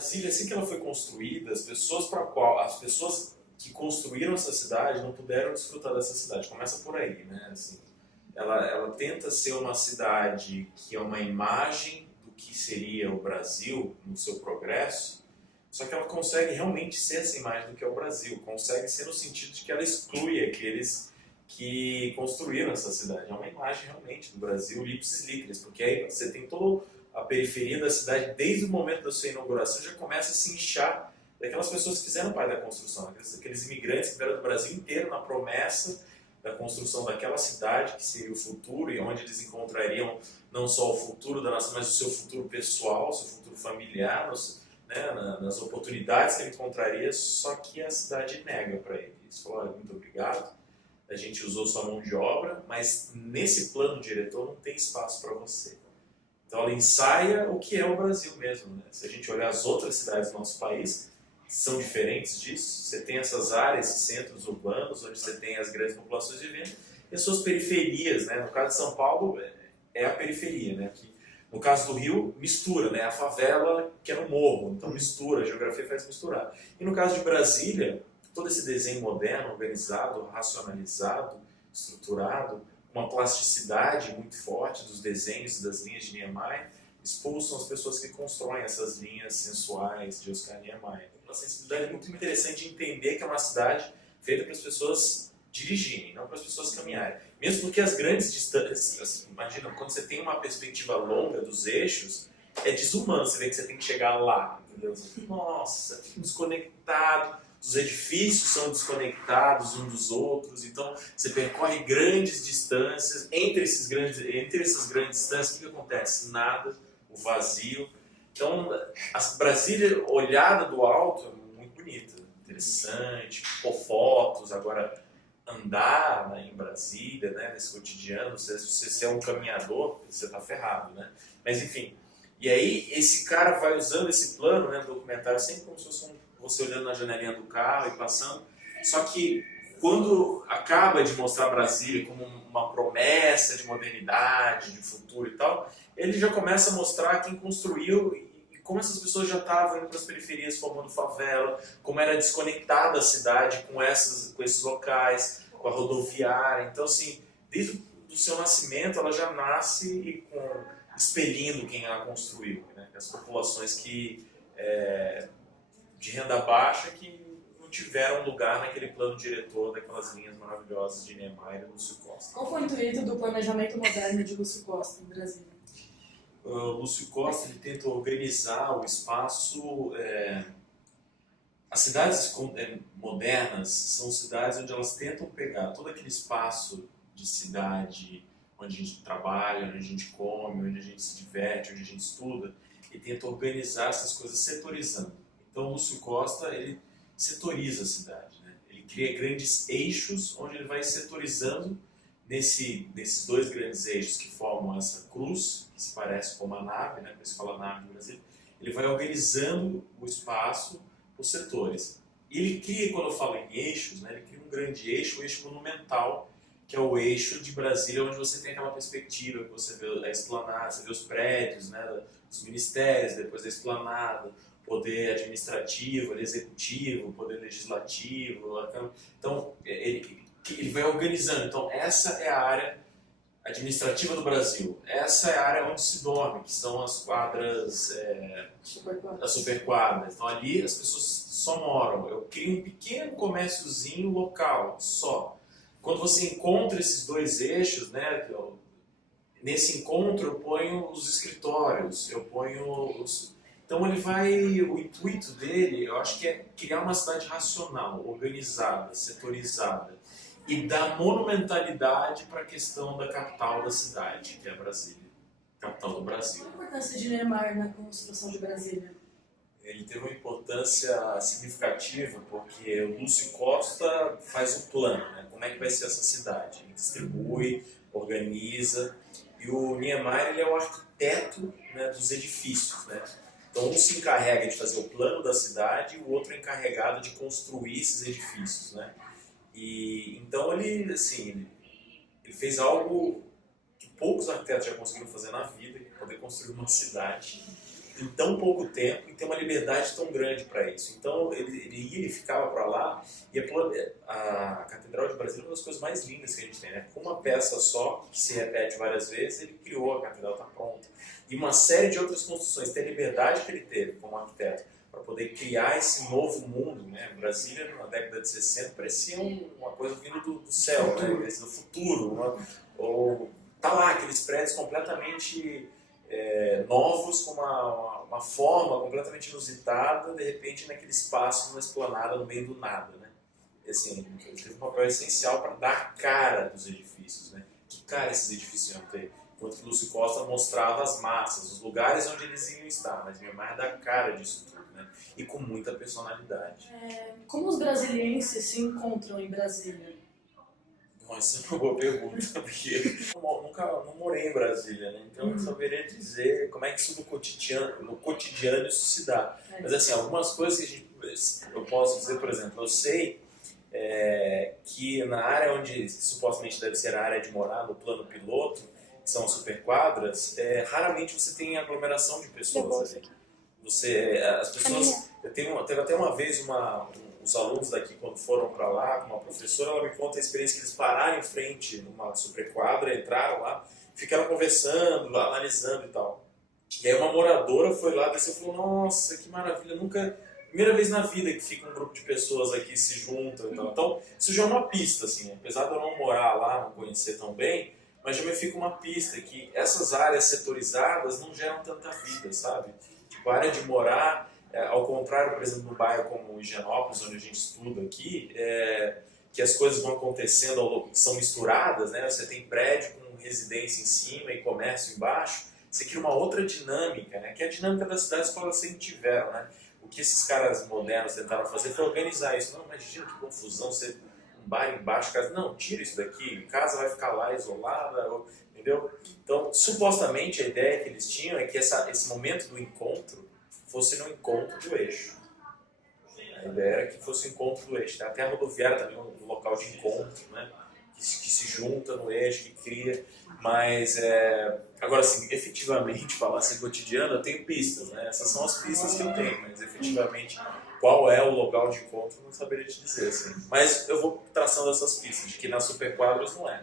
Brasília, assim que ela foi construída, as pessoas que construíram essa cidade não puderam desfrutar dessa cidade. Começa por aí, né? Assim, ela tenta ser uma cidade que é uma imagem do que seria o Brasil no seu progresso, só que ela consegue realmente ser essa imagem do que é o Brasil. Consegue ser no sentido de que ela exclui aqueles que construíram essa cidade. É uma imagem realmente do Brasil, ipsis literis, porque aí você tem toda a periferia da cidade, desde o momento da sua inauguração, já começa a se inchar daquelas pessoas que fizeram parte da construção, aqueles imigrantes que vieram do Brasil inteiro na promessa da construção daquela cidade, que seria o futuro, e onde eles encontrariam não só o futuro da nação, mas o seu futuro pessoal, o seu futuro familiar, né, nas oportunidades que ele encontraria, só que a cidade nega para ele. Eles falaram, muito obrigado, a gente usou sua mão de obra, mas nesse plano diretor não tem espaço para você. Então ela ensaia o que é o Brasil mesmo, né? Se a gente olhar as outras cidades do nosso país, são diferentes disso. Você tem essas áreas, centros urbanos, onde você tem as grandes populações vivendo, e as suas periferias, né? No caso de São Paulo, é a periferia, né? Que, no caso do Rio, mistura, né? A favela que é no morro, então mistura, a geografia faz misturar. E no caso de Brasília, todo esse desenho moderno, organizado, racionalizado, estruturado, uma plasticidade muito forte dos desenhos e das linhas de Niemeyer, expulsam as pessoas que constroem essas linhas sensuais de Oscar Niemeyer. Uma sensibilidade muito interessante de entender que é uma cidade feita para as pessoas dirigirem, não para as pessoas caminharem. Mesmo porque as grandes distâncias, imagina, quando você tem uma perspectiva longa dos eixos, é desumano, você vê que você tem que chegar lá, entendeu? Nossa, fica desconectado. Os edifícios são desconectados uns dos outros, então você percorre grandes distâncias. Entre essas grandes distâncias, o que acontece? Nada, o vazio. Então, a Brasília, olhada do alto, é muito bonita, interessante, por fotos. Agora, andar, né, em Brasília, né, nesse cotidiano, se você é um caminhador, você está ferrado, né? Mas enfim, e aí esse cara vai usando esse plano, né, no documentário, sempre como se fosse você olhando na janelinha do carro e passando, só que quando acaba de mostrar Brasília como uma promessa de modernidade, de futuro e tal, ele já começa a mostrar quem construiu e como essas pessoas já estavam indo para as periferias formando favela, como era desconectada a cidade com esses locais, com a rodoviária. Então, assim, desde o seu nascimento, ela já nasce expelindo quem a construiu, né? As populações de renda baixa que não tiveram lugar naquele plano diretor daquelas linhas maravilhosas de Niemeyer e Lúcio Costa. Qual foi o intuito do planejamento moderno de Lúcio Costa em Brasília? O Lúcio Costa ele tenta organizar o espaço. As cidades modernas são cidades onde elas tentam pegar todo aquele espaço de cidade onde a gente trabalha, onde a gente come, onde a gente se diverte, onde a gente estuda, e tenta organizar essas coisas setorizando. Então o Lúcio Costa ele setoriza a cidade, né? Ele cria grandes eixos onde ele vai setorizando nesses dois grandes eixos que formam essa cruz, que se parece com uma nave, né? Por isso fala nave no Brasil. Ele vai organizando o espaço por setores. E ele cria, quando eu falo em eixos, né? Ele cria um grande eixo, o eixo monumental, que é o eixo de Brasília, onde você tem aquela perspectiva, que você vê a esplanada, você vê os prédios, né? Dos ministérios, depois da esplanada, poder administrativo, executivo, poder legislativo. Então, ele vai organizando. Então, essa é a área administrativa do Brasil. Essa é a área onde se dorme, que são as quadras, as superquadras. Então, ali as pessoas só moram. Eu crio um pequeno comérciozinho local, só. Quando você encontra esses dois eixos, né, nesse encontro eu ponho os escritórios, eu ponho os... Então o intuito dele, eu acho que é criar uma cidade racional, organizada, setorizada e dar monumentalidade para a questão da capital da cidade, que é Brasília, capital do Brasil. Qual a importância de Niemeyer na construção de Brasília? Ele teve uma importância significativa porque o Lúcio Costa faz o plano, né? Como é que vai ser essa cidade. Ele distribui, organiza, e o Niemeyer ele é o arquiteto, né, dos edifícios, né? Então um se encarrega de fazer o plano da cidade e o outro é encarregado de construir esses edifícios, né? E então ele fez algo que poucos arquitetos já conseguiram fazer na vida, que é poder construir uma cidade em tão pouco tempo e ter uma liberdade tão grande para isso. Então ele ia e ficava para lá, e a Catedral de Brasília é uma das coisas mais lindas que a gente tem, né? Com uma peça só, que se repete várias vezes, ele criou, a catedral está pronta. E uma série de outras construções, tem a liberdade que ele teve como arquiteto para poder criar esse novo mundo, né? Brasília, na década de 60, parecia uma coisa vindo do céu, né? Do futuro. Ou tá lá, aqueles prédios completamente novos, com uma forma completamente inusitada, de repente naquele espaço, numa esplanada, no meio do nada, né? E, assim, ele teve um papel essencial para dar a cara dos edifícios, né? Que cara esses edifícios iam ter? Enquanto que Lúcio Costa mostrava as massas, os lugares onde eles iam estar, mas Niemeyer dá a cara disso tudo, né? E com muita personalidade. Como os brasilienses se encontram em Brasília? Essa é uma boa pergunta, porque eu não morei em Brasília, né? Então eu não saberia dizer como é que isso no cotidiano isso se dá. Mas assim, algumas coisas que eu posso dizer, por exemplo, eu sei que na área onde supostamente deve ser a área de morar, no plano piloto, que são as superquadras, raramente você tem aglomeração de pessoas ali. As pessoas... Teve até uma vez os alunos daqui, quando foram para lá, com uma professora, ela me conta a experiência que eles pararam em frente numa superquadra, entraram lá, ficaram conversando, analisando e tal. E aí uma moradora foi lá, desceu e falou, nossa, que maravilha, primeira vez na vida que fica um grupo de pessoas aqui se juntam e tal. Então, isso já é uma pista, assim, apesar de eu não morar lá, não conhecer tão bem, mas já me fica uma pista que essas áreas setorizadas não geram tanta vida, sabe? Tipo, a área de morar... ao contrário, por exemplo, no bairro como Higienópolis, onde a gente estuda aqui, que as coisas vão acontecendo, são misturadas, né? Você tem prédio com residência em cima e comércio embaixo, você cria uma outra dinâmica, né? Que é a dinâmica das cidades que elas sempre tiveram, né? O que esses caras modernos tentaram fazer foi organizar isso. Não, imagina que confusão, você um bar embaixo, casa, não, tira isso daqui, casa vai ficar lá isolada, entendeu? Então, supostamente, a ideia que eles tinham é que esse momento do encontro fosse no encontro do eixo. A ideia era que fosse o encontro do eixo. Até a rodoviária também é um local de encontro, né? Que se junta no eixo, que cria. Mas, agora, assim, efetivamente, falar assim cotidiano, eu tenho pistas, né? Essas são as pistas que eu tenho, mas efetivamente, qual é o local de encontro, eu não saberia te dizer, assim. Mas eu vou traçando essas pistas, de que nas superquadras não é.